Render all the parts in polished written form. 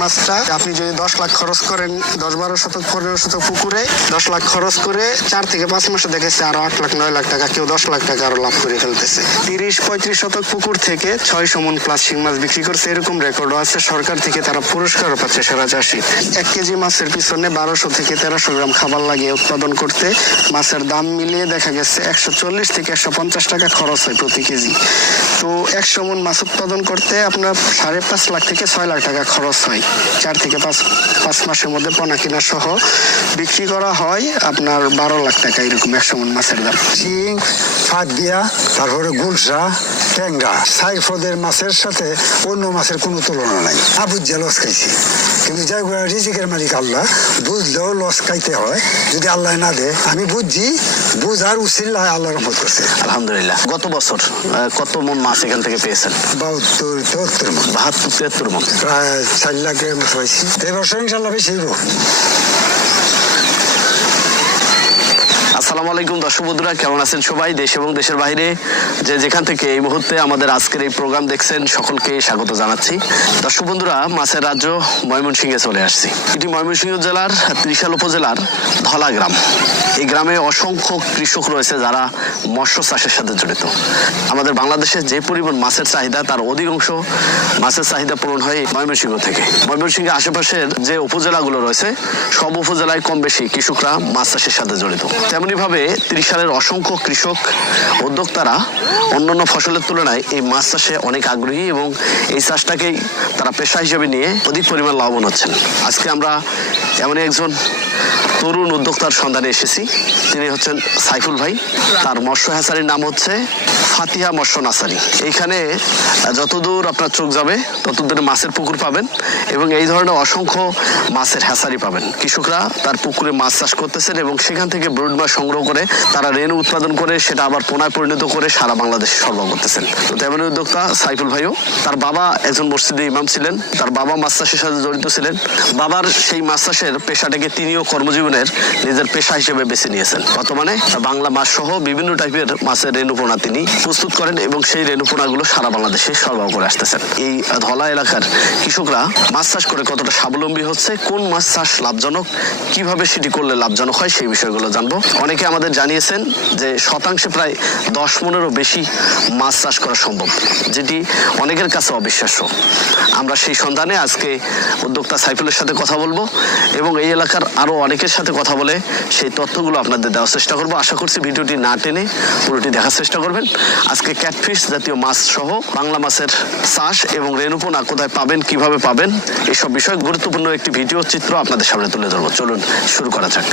মাছটা আপনি যদি 10 লাখ খরচ করেন, 10-12 শতক 15 শতক পুকুরে 10 লাখ খরচ করে 4 থেকে 5 মাসে দেখেছে আরো 8 লাখ 9 লাখ টাকা, কেউ 10 লাখ টাকা আরো লাভ করে ফেলতেছে। 30-35 শতক পুকুর থেকে 600 মন প্লাস শিং মাছ বিক্রি করছে, এরকম রেকর্ডও আছে। সরকার থেকে তারা পুরস্কারও পাচ্ছে সেরা চাষি। 1 কেজি মাছের পিছনে 1200 থেকে 1300 গ্রাম খাবার লাগিয়ে উৎপাদন করতে মাছের দাম মিলিয়ে দেখা গেছে 140 থেকে 150 টাকা খরচ হয় প্রতি কেজি। তো 100 মন মাছ উৎপাদন করতে আপনার 5.5 লাখ থেকে 6 লাখ টাকা খরচ হয়। 4 থেকে 5 মাসের মধ্যে পোনা কিনা সহ বিক্রি করা হয় আপনার 12 লাখ টাকা, এরকম 100 মন মাছের দাম। শিং, ফাঁদিয়া, তারপরে গুলশা, ট্যাংরা, সাইফদের মাছের সাথে অন্য মাছের কোনো তুলনা নাই। আবুজ্জা লস খাইছি, কিন্তু যাই রিজিকের মালিক আল্লাহ, বুঝলেও লস খাইতে হয় যদি আল্লাহ না দেয়। আমি বুঝছি, বুঝার উচিল্লা আল্লাহ রহমত করছে। আলহামদুলিল্লাহ। গত বছর কত মন মাছ এখান থেকে পেয়েছেন? 72-73 মন। 72-73 মন, প্রায় 4 লাখের মতো হয়েছি। এবছর ইনশাল্লাহ বেশি হইব। আসসালামু আলাইকুম দর্শক বন্ধুরা, কেমন আছেন সবাই? দেশ এবং দেশের বাইরে যে যেখান থেকে এই মুহূর্তে আমাদের আজকের এই প্রোগ্রাম দেখছেন, সকলকে স্বাগত জানাচ্ছি। দর্শক বন্ধুরা, মাছের রাজ্য ময়মনসিংহে চলে আসছি। এটি ময়মনসিংহ জেলার ত্রিশাল উপজেলার ধলা গ্রাম। এই গ্রামে অসংখ্য কৃষক রয়েছে যারা মৎস্য চাষের সাথে জড়িত। আমাদের বাংলাদেশে যে পরিমাণ মাছের চাহিদা, তার অধিকাংশ মাছের চাহিদা পূরণ হয় ময়মনসিংহ থেকে। ময়মনসিংহের আশেপাশের যে উপজেলাগুলো রয়েছে, সব উপজেলায় কম বেশি কৃষকরা মাছ চাষের সাথে জড়িত। তেমনিভাবে ত্রিশালের অসংখ্য কৃষক উদ্যোক্তারা অন্যান্য ফসলের তুলনায় এই মাছ চাষে অনেক আগ্রহী এবং এই চাষটাকেই তারা পেশা হিসেবে নিয়ে অধিক পরিমাণ লাভবান হচ্ছেন। আজকে আমরা এমনই একজন তরুণ উদ্যোক্তার সন্ধানে এসেছি। তিনি হচ্ছেন সাইফুল ভাই। তার মৎস্য হ্যাচারির নাম হচ্ছে ফাতিহা মৎস্য নার্সারি। এইখানে যতদূর আপনার চোখ যাবে ততদূরে মাছের পুকুর পাবেন এবং এই ধরনের অসংখ্য মাছের হ্যাচারি পাবেন। কৃষকরা তার পুকুরে মাছ চাষ করতেছেন এবং সেখান থেকে ব্রুড মাছ সংগ্রহ করে তারা রেণু উৎপাদন করে সেটা আবার পোনায় পরিণত করে সারা বাংলাদেশে সরবরাহ করতেছেন। তো তেমনি উদ্যোক্তা সাইফুল ভাইও। তার বাবা একজন মসজিদে ইমাম ছিলেন, তার বাবা মাছ চাষের সাথে জড়িত ছিলেন। বাবার সেই মাছ চাষের পেশাটাকে তিনিও কর্মজীবনের নিজের পেশা হিসেবে বেছে নিয়েছেন। বর্তমানে বাংলা মাছ সহ বিভিন্ন টাইপের মাছের রেণুপোনা তিনি প্রস্তুত করেন এবং সেই রেণুপোনাগুলো সারা বাংলাদেশে সরবরাহ করে আসতেছেন। এই ধলা এলাকার কৃষকরা মাছ চাষ করে কতটা স্বাবলম্বী হচ্ছে, কোন মাছ চাষ লাভজনক, কিভাবে সেটি করলে লাভজনক হয়, সেই বিষয়গুলো জানবো। অনেকে আমাদের জানিয়েছেন যে শতাংশে প্রায় 10 মনেরও বেশি মাছ চাষ করা সম্ভব, যেটি অনেকের কাছে অবিশ্বাস্য। আমরা সেই সন্ধানে আজকে উদ্যোক্তা সাইফুলের সাথে কথা বলবো এবং এই এলাকার আরো অনেকের সাথে কথা বলে সেই তথ্যগুলো আপনাদের দেওয়ার চেষ্টা করবো। আশা করছি ভিডিওটি না টেনে পুরোটি দেখার চেষ্টা করবেন। আজকে ক্যাটফিশ জাতীয় মাছ সহ বাংলা মাছের চাষ এবং রেণুপোনা কোথায় পাবেন, কিভাবে পাবেন, এসব বিষয়ে গুরুত্বপূর্ণ একটি ভিডিও চিত্র আপনাদের সামনে তুলে ধরবো। চলুন শুরু করা যাক।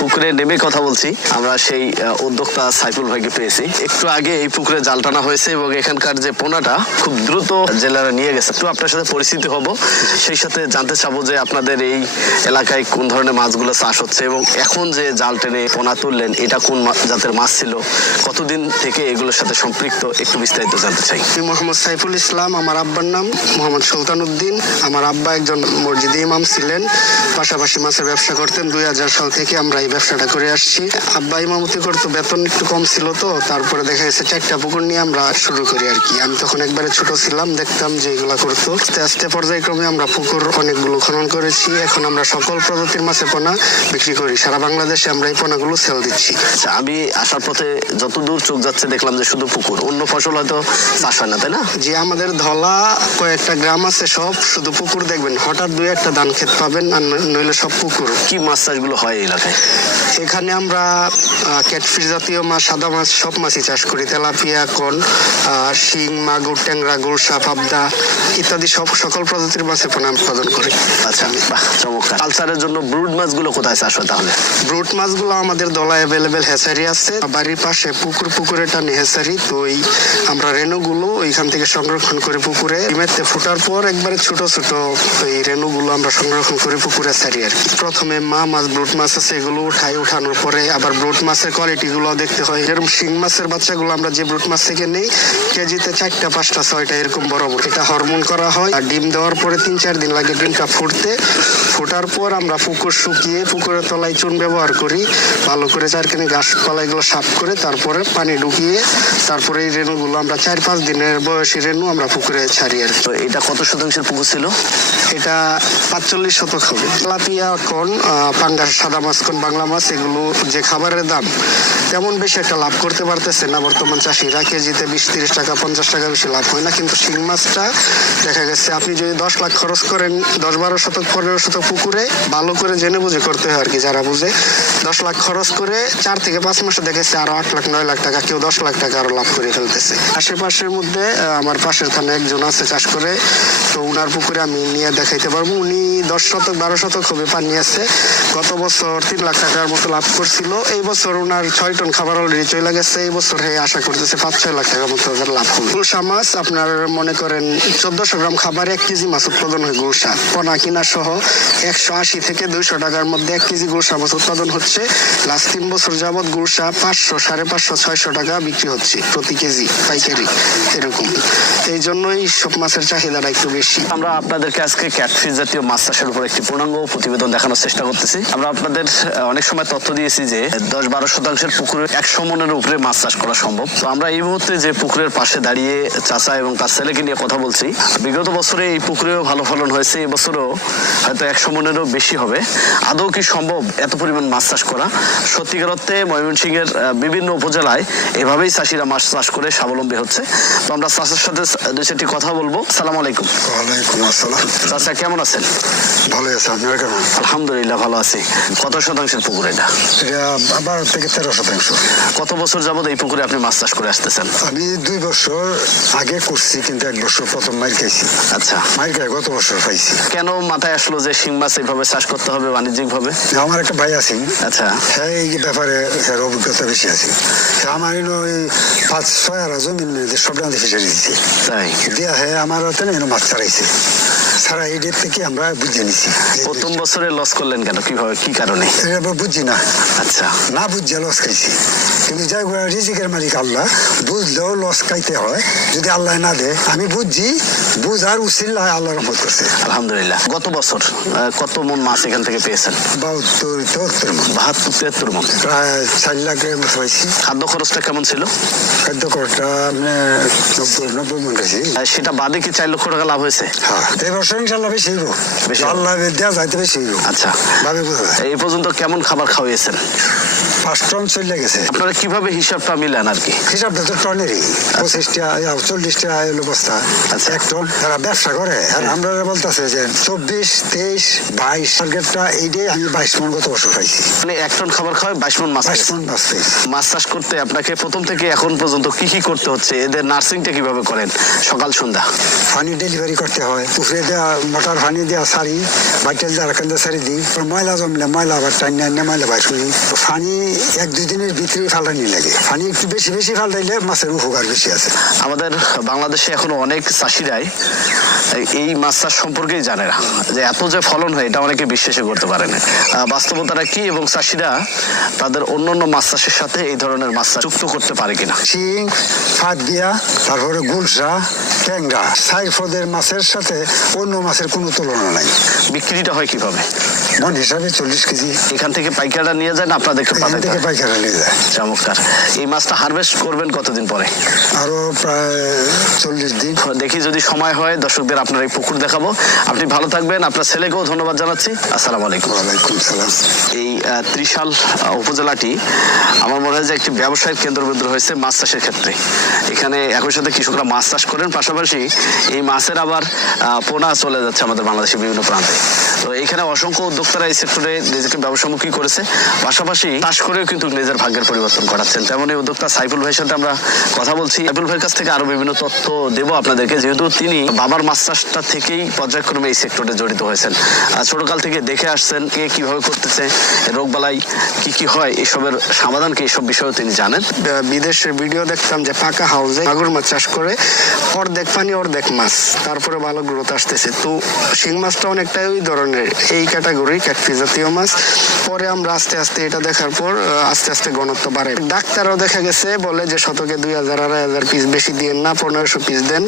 পুকুরে নেমে কথা বলছি, আমরা সেই উদ্যোক্তা সাইফুল ভাইকে পেয়েছি। একটু আগে এই পুকুরে জাল টানা হয়েছে এবং এখানকার যে পোনাটা খুব দ্রুত জেলেরা নিয়ে গেছে। একটু আপনার সাথে পরিচিত হব, সেই সাথে জানতে চাবো যে আপনাদের এই এলাকায় কোন ধরনের মাছগুলো চাষ হচ্ছে এবং এখন যে জাল টেনে পোনা তুললেন এটা কোন জাতের মাছ ছিল, কতদিন থেকে এগুলোর সাথে সম্পৃক্ত, একটু বিস্তারিত জানতে চাই। মোহাম্মদ সাইফুল ইসলাম, আমার আব্বার নাম মোহাম্মদ সুলতান উদ্দিন। আমার আব্বা একজন মসজিদে ইমাম ছিলেন, পাশাপাশি মাছের ব্যবসা করতেন। 2000 সাল থেকে আমরা এই ব্যবসাটা করে আসছি। আব্বা ইমামতি করতো, বেতন একটু কম ছিল, তো তারপরে দেখা গেছে 4টা পুকুর নিয়ে আমরা শুরু করি আর কি। আমি তখন একবারে ছোট ছিলাম, দেখতাম যে এগুলা করতো। আস্তে আস্তে পর্যায়ক্রমে আমরা পুকুর অনেকগুলো খনন করেছি। এখন আমরা সকল প্রজাতির মাছের পোনা বিক্রি করি, সারা বাংলাদেশে আমরা এই পোনাগুলো সেল দিচ্ছি। আচ্ছা, আমি আসার পথে যতদূর চোখ যাচ্ছে দেখলাম যে শুধু পুকুর, অন্য ফসল হয়তো চাষ হয় না, তাই না? যে আমাদের ধলা কয়েকটা গ্রাম আছে, সব শুধু পুকুর দেখবেন, হঠাৎ 2-1টা ধান ক্ষেত পাবেন, আর নইলে সব পুকুর। কি মাছ চাষগুলো হয় এই এলাকায়? এখানে আমরা ক্যাটফিশ জাতীয় মাছ, সাদা মাছ, সব মাছই চাষ করি। তেলাপিয়া, কোন, শিং, মাগুর, ট্যাংরা, গুলশা, পাবদা ইত্যাদি সকল প্রজাতির মাছের পোনা উৎপাদন করি। আচ্ছা, বাহ, চমৎকার। কালচারের জন্য ব্রুড মাছগুলো কোথায় চাষ হয় তাহলে? ব্রুড মাছগুলো আমাদের দলা অ্যাভেলেবেল হ্যাচারি আছে, বাড়ির পাশে পুকুরে টানে হ্যাচারি। তো আমরা রেণুগুলো ওইখান থেকে সংরক্ষণ করে পুকুরে ডিমেতে ফোটার পর একবারে ছোট ছোট এই রেণুগুলো আমরা সংরক্ষণ করে পুকুরে ছাড়ি আর কি। প্রথমে মা মাছ, ব্রুড মাছ আছে, এগুলো উঠাই, উঠানোর পরে আবার ব্রুট মাছের কোয়ালিটি গুলো দেখতে হয়। যেরকম শিং মাছের বাচ্চাগুলো আমরা যে ব্রুট মাছ থেকে নেই, কেজিতে 4টা 5টা 6টা এরকম বড় বড়। এটা হরমোন করা হয় আর ডিম দেওয়ার পরে 3-4 দিন লাগে ডিমটা ফুটতে। ফোটার পর আমরা পুকুর শুকিয়ে পুকুরের তলায় চুন ব্যবহার করি, ভালো করে চারখানি গাছপালা এগুলো সাফ করে তারপরে পানি ঢুকিয়ে তারপরে এই রেণুগুলো আমরা 4-5 দিনের বয়সী রেণু আমরা পুকুরে ছাড়ি আর কি। তো এটা কত শতাংশের পুকুর ছিল? এটা 45 শতক হবে। তেলাপিয়া কোন পাঙ্গাস, সাদা মাছ কোন, বাংলা মাছ, এগুলো যে খাবারের দাম তেমন বেশি একটা লাভ করতে পারতেছে না বর্তমান চাষিরা। কেজিতে 20-30 টাকা 50 টাকা বেশি লাভ হয় না। কিন্তু শিং মাছটা দেখা গেছে আপনি যদি 10 লাখ খরচ করেন 10-12 শতক 15 শতক পুকুরে, ভালো করে জেনে বুঝে করতে হয় আর কি। যারা বুঝে 10 লাখ খরচ করে 4 থেকে 5 মাসে দেখেছে আরো 8 লাখ 9 লাখ টাকা, কেউ 10 লাখ টাকা আরো লাভ করে ফেলতেছে। আশেপাশের মধ্যে আমার পাশের থানায় একজন আছে চাষ করে, তো উনার পুকুরে আমি নিয়ে দেখাইতে পারবো। উনি 10 শতক 12 শতক হবে পানি আছে, গত বছর 3 লাখ টাকার মতো লাভ করছিল। এই বছর উনার 6 টন খাবার অলরেডি চলে গেছে। এই বছর আশা করতেছে 5-6 লাখ টাকার মতো লাভ হবে। গুলশা মাছ আপনার মনে করেন 1400 গ্রাম খাবারে 1 কেজি মাছ উৎপাদন হয়। গুলশা পোনা কিনা সহ 180 থেকে 200 টাকার মধ্যে 1 কেজি গুলশা মাছ উৎপাদন হচ্ছে। লাস্ট 3 বছর যাবৎ গুলশা 500, 550, 600 টাকা বিক্রি হচ্ছে প্রতি কেজি পাইকারি এরকম। এই জন্যই সব মাছের চাহিদাটা একটু বেশি। আমরা আপনাদেরকে আজকে ক্যাটফিশ জাতীয় মাছ চাষের উপর একটি পূর্ণাঙ্গ প্রতিবেদন দেখানোর চেষ্টা করতেছি। আমরা আপনাদের অনেক সময় তথ্য দিয়েছি যে 10-12 শতাংশের পুকুরে 100 মনের উপরে মাছ চাষ করা সম্ভব। তো আমরা এই মুহূর্তে যে পুকুরের পাশে দাঁড়িয়ে চাচা এবং তার ছেলেকে নিয়ে কথা বলছি, বিগত বছরে এই পুকুরেও ভালো ফলন হয়েছে, এবছরও হয়তো 100 মনেরও বেশি হবে। আদৌ কি সম্ভব এত পরিমাণ মাছ চাষ করা? সত্যিকার অর্থে ময়মনসিংহের বিভিন্ন উপজেলায় এভাবেই চাষিরা মাছ চাষ করে স্বাবলম্বী হচ্ছে। তো আমরা চাষের সাথে 2-4টি কথা বলবো। সালাম আলাইকুম। ওয়ালাইকুম আসসালাম। চাচা কেমন আছেন? ভালো আছে, আপনার কেমন? আলহামদুলিল্লাহ ভালো আছি। কত শতাংশের পুকুর এটা? এটা 12 থেকে 13 শতাংশ। কত বছর যাবত এই পুকুরে আপনি মাছ চাষ করে আসতেছেন? আমি 2 বছর আগে করছি, কিন্তু 1 বছর প্রথম মাইর খাইছি। আচ্ছা, মাইর খাই গত বছর খাইছি। কেন মাথায় আসলো যে শিং মাছ এইভাবে চাষ করতে হবে বাণিজ্যিক ভাবে? আমার একটা ভাই আছে, আচ্ছা, হ্যাঁ এই ব্যাপারে এর অভিজ্ঞতা বেশি আছে। আমার ওই 5-6 আর জমি সব রাঁধে ফিসারি দিচ্ছে তাই দিয়া, হ্যাঁ আমার হাতে না মাছ ছাড়াইছে। ছাড়া এই ডেট থেকে আমরা বুঝে নিছি। প্রথম বছরে লস করলেন কেন, কিভাবে, কি কারণে? এটা বুঝছি না, আচ্ছা, না বুঝছে লস খাইছি। কিন্তু যাই হোক, রিজিকের মালিক আল্লাহ, বুঝলেও লস খাইতে হয় যদি আল্লাহ না দেয়। আমি বুঝছি, বুঝার উচিল্লাহ আল্লাহ রহমত করছে আলহামদুলিল্লাহ। গত বছর কত মন মাছ এখান থেকে পেয়েছেন? 72-73 মণ, 72-73 মন। প্রায় 4 লাখের মতো হয়েছি। খাদ্য খরচটা কেমন ছিল? খাদ্য খরচটা মানে 90 মণ খাইছি। সেটা বাদে কি 4 লক্ষ টাকা লাভ হয়েছে? হ্যাঁ, এই বছর ইনশাল্লাহ বেশি হইব, বেশি হবে। আল্লাহ দেওয়া যাইতে বেশি হইব। আচ্ছা, ভাবে বোঝা যায়। এই পর্যন্ত কেমন খাবার খাওয়িয়েছেন? 5 টন চলে গেছে। আপনারা কিভাবে হিসাবটা মিলান আর কি? হিসাবটা তো টনেরই 25টা 40টা এলো বস্তা। আচ্ছা। 1 টন। তারা ব্যবসা করে আর আমরা বলতেছে যে 24, 23, 22 টার্গেটটা এইটাই আমি 22 মণ গত বছর খাইছি। মানে 1 টন খাবার খাওয়ায় 22 মণ মাছ 22 খাইছেন। মণ মাছ খাইছি। মাছ চাষ করতে আপনাকে প্রথম থেকে এখন পর্যন্ত কি কি করতে হচ্ছে? এদের নার্সিংটা কিভাবে করেন সকাল সন্ধ্যা? পানি ডেলিভারি করতে হয়, পুকুরে দেওয়া মোটর পানি দেওয়া সারি, বাইটেল দেওয়া রাখেন সারি দিই। ময়লা জমলে ময়লা আবার টাইনে আনে ময়লা বাইর করি। পানি 1-2 দিনের ভিতরে ফাল্টানি লাগে। পানি একটু বেশি বেশি ফাল্টাইলে মাছের উপকার বেশি আছে। আমাদের বাংলাদেশে এখনো অনেক চাষিরাই এই মাছ চাষ সম্পর্কেই জানে না, যে এত যে ফলন হয় এটা অনেকে বিশ্বাসই করতে পারে না। বাস্তবতাটা কি এবং চাষিরা তাদের অন্যান্য মাছ চাষের সাথে এই ধরনের মাছ চাষ যুক্ত করতে পারে কিনা? শিং, ফাঁদ দিয়া, তারপরে গুলশা, ট্যাংরা, সাইফোদের মাছের সাথে অন্য মাছের কোনো তুলনা নাই। বিক্রিটা হয় কিভাবে? মন হিসাবে 40 কেজি। এখান থেকে পাইকাররা নিয়ে যায় না আপনাদেরকে এখান পাঠাতে থেকে হয়? পাইকারা নিয়ে যায়। চমৎকার। এই মাছটা হারভেস্ট করবেন কতদিন পরে? আরো প্রায় 40 দিন। দেখি যদি সময় হয় দর্শকদের আপনার এই পুকুর দেখাবো। আপনি ভালো থাকবেন, আপনার ছেলেকেও ধন্যবাদ জানাচ্ছি। আসসালামু আলাইকুম। ওয়ালাইকুম সালাম। এই ত্রিশাল উপজেলাটি আমার মনে হয় যে একটি ব্যবসায়িক কেন্দ্রবিন্দু হয়েছে মাছ চাষের ক্ষেত্রে। এখানে একই সাথে কৃষকরা মাছ চাষ করেন, পাশাপাশি এই মাছের আবার পোনা চলে যাচ্ছে আমাদের বাংলাদেশের বিভিন্ন প্রান্তে। তো এখানে অসংখ্য উদ্যোক্তারা এই সেক্টরে নিজেকে ব্যবসামুখী করেছে, পাশাপাশি চাষ করেও কিন্তু নিজের ভাগ্যের পরিবর্তন করাচ্ছেন। তেমনই উদ্যোক্তা সাইফুল ভাইয়ের সাথে আমরা কথা বলছি। সাইফুল ভাইয়ের কাছ থেকে আরো বিভিন্ন তথ্য দেবো আপনাদেরকে, যেহেতু তিনি বাবার মাছ চাষটা থেকেই পর্যায়ক্রমে এই সেক্টরে জড়িত হয়েছেন। ছোটকাল থেকে দেখে আসছেন কে কিভাবে করতেছে, রোগবালাই কি কি হয়, এসবের সমাধান কি, এসব বিষয়েও তিনি জানেন। বিদেশের ভিডিও দেখতাম যে পাকা হাউসে মাগুর মাছ চাষ করে অর্ধেক পানি অর্ধেক মাছ, তারপরে ভালো গ্রোথ আসতেছে। তো শিং মাছটা অনেকটাই ওই ধরনের এই ক্যাটাগরি বরাবরই ক্যাটফিশ জাতীয় মাছ। পরে আমরা আস্তে আস্তে এটা দেখার পর আস্তে আস্তে ঘনত্ব বাড়ে। ডাক্তারও দেখা গেছে বলে যে শতকে 2000 2500 পিস বেশি দিয়েন না, 1500 পিস দেন,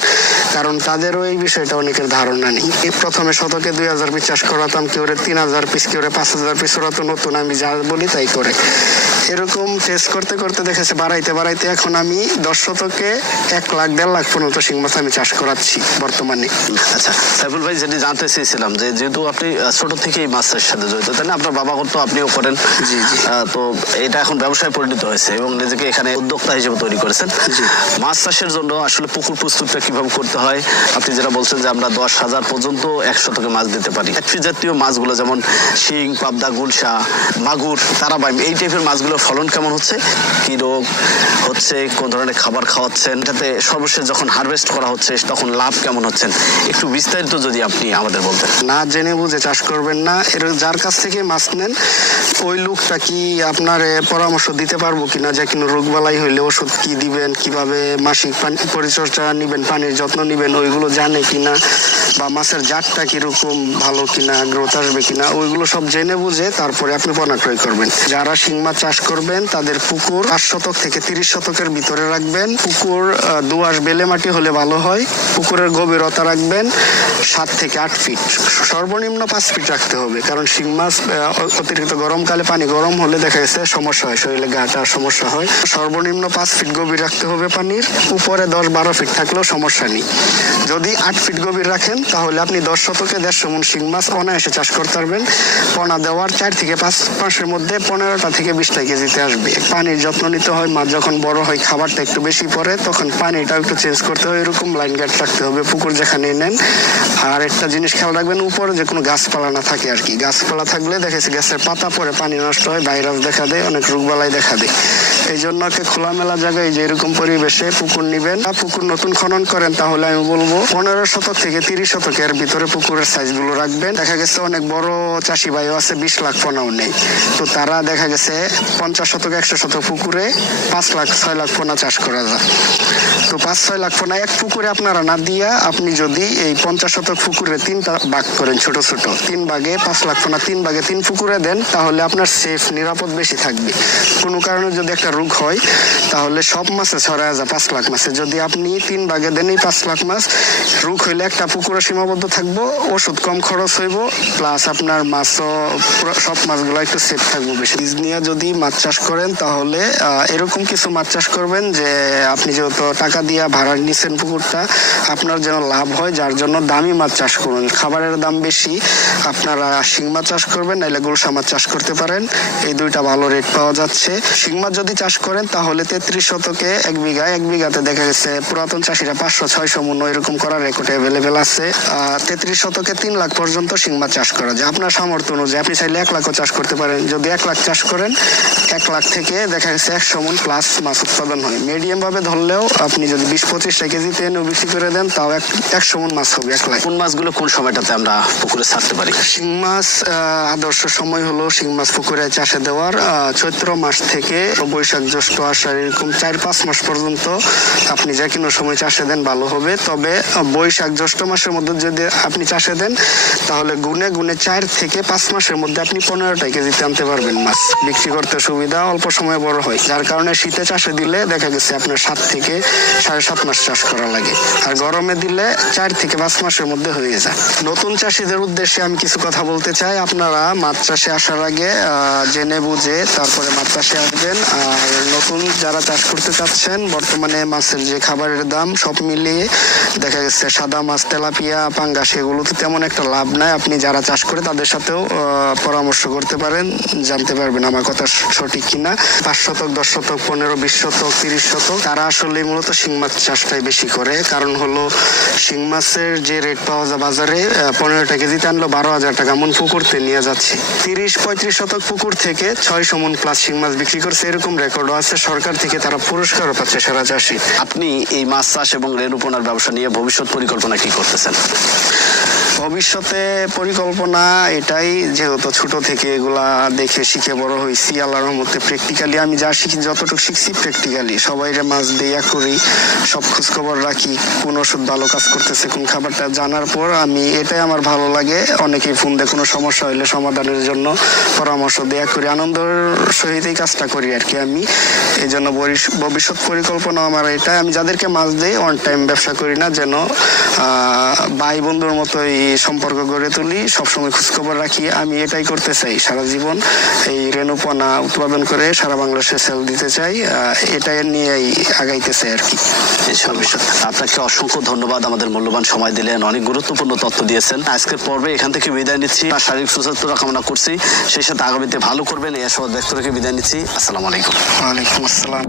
কারণ তাদেরও এই বিষয়টা অনেকের ধারণা নেই। প্রথমে শতকে 2000 পিস চাষ করাতাম, কেউ 3000 পিস, কেউ 5000 পিস, ওরা তো নতুন, আমি যা বলি তাই করে। এরকম টেস্ট করতে করতে দেখেছে বাড়াইতে বাড়াইতে এখন আমি 10 শতকে 1 লাখ 1.5 লাখ পর্যন্ত শিং মাছ আমি চাষ করাচ্ছি বর্তমানে। আচ্ছা সাইফুল ভাই, যেটি জানতে চেয়েছিলাম যে যেহেতু আপনি ছোট থেকেই মাছের সাথে জড়িত, তাই না? আপনার বাবা করতো, আপনিও করেন। জি জি। তো এটা এখন ব্যবসায় পরিণত হয়েছে এবং নিজেকে এখানে উদ্যোক্তা হিসেবে তৈরি করেছেন। মাছ চাষের জন্য আসলে পুকুর প্রস্তুতটা কিভাবে করতে হয়, আপনি যেটা বলছেন যে আমরা 10,000 পর্যন্ত 1 শতকে মাছ দিতে পারি। ক্যাটফিশ জাতীয় মাছগুলো যেমন শিং, পাবদা, গুলশা, মাগুর, তারাবাইম, এই টাইপের মাছগুলোর ফলন কেমন হচ্ছে, কি রোগ হচ্ছে, কোন ধরনের খাবার খাওয়াচ্ছেন, এটাতে সর্বশেষ যখন হারভেস্ট করা হচ্ছে তখন লাভ কেমন হচ্ছেন, একটু বিস্তারিত যদি আপনি আমাদের বলতেন। না জেনে বুঝে চাষ করবেন না। এর যার কাছ থেকে মাছ নেন ওই লোকটা কি আপনার পরামর্শ দিতে পারবো কিনা যে কোনো রোগবালাই হইলে ওষুধ কি দিবেন, কিভাবে মাসিক পানি পরিচর্যা নিবেন, পানির যত্ন নিবেন, ওইগুলো জানে কিনা, বা মাছের জাতটা কিরকম ভালো কিনা, গ্রোথ আসবে কিনা, ওইগুলো সব জেনে বুঝে তারপরে আপনি পোনা ক্রয় করবেন। যারা শিং মাছ চাষ করবেন তাদের পুকুর 5 শতক থেকে 30 শতকের ভিতরে রাখবেন। পুকুর দোআঁশ বেলে মাটি হলে ভালো হয়। পুকুরের গভীরতা রাখবেন 7 থেকে 8 ফিট, সর্বনিম্ন 5 ফিট রাখতে হবে, কারণ শিং মাছ অতিরিক্ত গরমকালে পানি গরম হলে দেখা গেছে সমস্যা হয়, শরীরে গাটার সমস্যা হয়। সর্বনিম্ন 5 ফিট গভীর রাখতে হবে পানির, উপরে 10-12 ফিট থাকলেও সমস্যা নেই। যদি 8 ফিট গভীর রাখেন তাহলে আপনি 10 শতকে 150 মণ শিং মাছ অনায়াসে চাষ করতে পারবেন। পোনা দেওয়ার 4 থেকে 5 মাসের মধ্যে 15টা থেকে 20টা কেজিতে আসবে। পানির যত্ন নিতে হয়, মাছ যখন বড় হয় খাবারটা একটু বেশি পড়ে, তখন পানিটাও একটু চেঞ্জ করতে হয়, এরকম লাইন গার্ড রাখতে হবে পুকুর যেখানে নেন। আর একটা জিনিস খেয়াল রাখবেন, উপরে যে কোনো গাছপালা না থাকে আর কি। গাছপালা থাকলে দেখেছি গাছের পাতা পরে পানি নষ্ট হয়, ভাইরাস দেখা দেয়, অনেক রোগবালাই দেখা দেয়। এই জন্য খোলামেলা জায়গায় যে এরকম পরিবেশে পুকুর নিবেন। পুকুর নতুন খনন করেন তাহলে আমি বলবো 15 শতক থেকে 30 শতকের ভিতরে পুকুরের সাইজ গুলো রাখবেন। দেখা গেছে অনেক বড় চাষি ভাইও আছে 20 লাখ পোনাও নেই, তো তারা দেখা গেছে 50 শতক 100 শতক পুকুরে 5 লাখ 6 লাখ পোনা চাষ করা যায়। তো 5-6 লাখ পোনা এক পুকুরে আপনারা না দিয়া আপনি যদি এই 50 শতক পুকুরে 3টা ভাগ করেন, ছোট ছোট 3 ভাগে 5 লাখ পোনা 3 ভাগে 3 পুকুরে দেন, তাহলে আপনার সেফ নিরাপদ বেশি থাকবে। কোনো কারণে যদি একটা রোগ হয় তাহলে সব মাছে ছড়ায় যায় 5 লাখ মাছে। যদি আপনি 3 ভাগে দেন এই 5 লাখ মাছ, রোগ হইলে একটা পুকুরে সীমাবদ্ধ থাকবো, ওষুধ কম খরচ হইব, প্লাস আপনার মাছও সব মাছগুলো একটু সেফ থাকবো বেশি। বীজ নিয়ে যদি মাছ চাষ করেন তাহলে এরকম কিছু মাছ চাষ করবেন যে আপনি যেহেতু টাকা দিয়ে ভাড়া নিচ্ছেন পুকুরটা, আপনার যেন লাভ হয়, যার জন্য দামি মাছ চাষ করুন। খাবারের দাম বেশি, আপনারা শিং মাছ চাষ করবেন, নাইলে গুলশা মাছ চাষ করতে পারেন, এই দুইটা ভালো রেট পাওয়া যাচ্ছে। শিং মাছ যদি চাষ করেন তাহলে 33 শতকে 1 বিঘাতে দেখা গেছে পুরাতন চাষিরা 500-600 মণ এরকম করার রেকর্ড অ্যাভেলেবেল আছে। 33 শতকে 3 লাখ পর্যন্ত শিং মাছ চাষ করা যায় আপনার সামর্থ্য অনুযায়ী। আপনি চাইলে 1 লাখও চাষ করতে পারেন। যদি 1 লাখ চাষ করেন, 1 লাখ থেকে দেখা গেছে 100 মণ প্লাস মাছ উৎপাদন হয়। মিডিয়াম ভাবে ধরলেও আপনি যদি 20-25 কেজিতে এনে বিক্রি করে দেন তাও 100 মণ মাছ হবে 1 লাখ। কোন মাছগুলো কোন সময়টাতে আমরা পুকুরে ছাড়তে পারি? শিং মাছ আদর্শ সময় হলো শিং মাছ পুকুরে চাষে দেওয়ার চৈত্র মাস থেকে বৈশাখ জ্যৈষ্ঠ আষাঢ় এরকম 4-5 মাস পর্যন্ত আপনি যে কোনো সময় চাষে দেন ভালো হবে। তবে বৈশাখ জ্যৈষ্ঠ মাসের মধ্যে যদি আপনি চাষে দেন তাহলে গুনে গুনে 4 থেকে 5 মাসের মধ্যে আপনি 15টা কেজিতে আনতে পারবেন মাছ। বিক্রি করতে সুবিধা, অল্প সময়ে বড় হয়, যার কারণে শীতে চাষে দিলে দেখা গেছে আপনার 7 থেকে 7.5 মাস চাষ করা লাগে, আর গরমে দিলে 4 থেকে 5 মাসের মধ্যে হয়ে যায়। নতুন চাষিদের উদ্দেশ্যে আমি কিছু কথা বলতে চাই। আপনারা মাছ চাষে আসার আগে জেনে বুঝে তারপরে মাছ চাষে আসবেন। আর নতুন যারা চাষ করতে চাচ্ছেন, বর্তমানে মাছের যে খাবারের দাম সব মিলিয়ে দেখা গেছে সাদা মাছ, তেলাপিয়া, পাঙ্গাস এগুলোতে তেমন একটা লাভ নাই। আপনি যারা চাষ করে তাদের সাথেও পরামর্শ করতে পারেন, জানতে পারবেন আমার কথা সঠিক কিনা। 5 শতক 10 শতক 15-20 শতক 30 শতক তারা আসলে মূলত শিং মাছ চাষটাই বেশি করে। কারণ হলো শিং মাছের যে রেট পাওয়া যায় বাজারে 15টা কেজিতে আনলো 12,000 টাকা মন পুকুরতে নিয়ে যাচ্ছে। 30-35 শতক পুকুর থেকে 600 মণ প্লাস শিং মাছ বিক্রি করছে, এরকম রেকর্ডও আছে। সরকার থেকে তারা পুরস্কারও পাচ্ছে সেরা চাষি। আপনি এই মাছ চাষ এবং রেণু পোনার ব্যবসা নিয়ে ভবিষ্যৎ পরিকল্পনা কি করতেছেন? ভবিষ্যতে পরিকল্পনা এটাই, যেহেতু ছোট থেকে এগুলা দেখে শিখে বড় হয়েছি, আল্লাহর রহমতে প্র্যাকটিক্যালি আমি যা শিখি, যতটুকু শিখছি প্র্যাকটিক্যালি সবাইরে মাছ দেয়া করি, সব খোঁজ খবর রাখি, কোন ওষুধ ভালো কাজ করতেছে, কোন খাবারটা জানার পর আমি এটাই আমার ভালো লাগে। অনেকেই ফোন দিয়ে কোনো সমস্যা হলে সমাধানের জন্য পরামর্শ দেয়া করি, আনন্দের সহিত এই কাজটা করি আর কি। আমি এই জন্য ভবিষ্যৎ পরিকল্পনা আমার এটাই, আমি যাদেরকে মাছ দিই অন টাইম ব্যবসা করি না, যেন ভাই বন্ধুর মতোই সম্পর্ক গড়ে তুলি, সবসময় খোঁজখবর রাখি। আমি এটাই করতে চাই সারা জীবন, এই রেণুপনা উৎপাদন করে সারা বাংলাদেশে সেল দিতে চাই, এটাই নিয়েই আগাইতে চাই আর কি। আপনাকে অসংখ্য ধন্যবাদ, আমাদের মূল্যবান সময় দিলেন, অনেক গুরুত্বপূর্ণ তথ্য দিয়েছেন। আজকের পর্বে এখান থেকে বিদায় নিচ্ছি, আর শারীরিক সুস্থতা কামনা করছি, সেই সাথে আগামীতে ভালো করবেন এই আশাবাদ ব্যক্ত রেখে বিদায় নিচ্ছি। আসসালামু আলাইকুম। ওয়ালাইকুম আসসালাম।